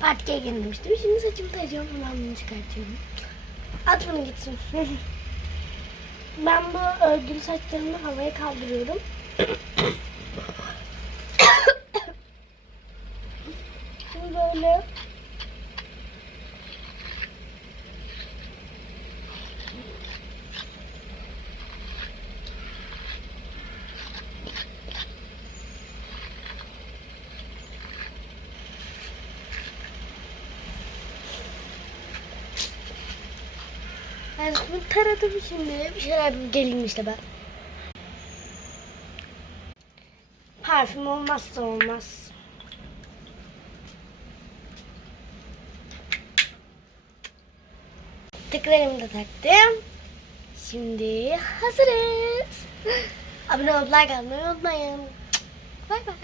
partiye gelin demiştim. Şimdi saçımı tarayacağım. Hemen bunu çıkartıyorum. At bunu gitsin. ben bu örgülü saçlarımı havaya kaldırıyorum. Şimdi böyle Ben bunu taradım şimdi. Bir şeyler geleyim işte ben. Parfüm olmazsa olmaz. Tıklarımı da taktım. Şimdi hazırız. Abone olup like atmayı unutmayın. Bay bay.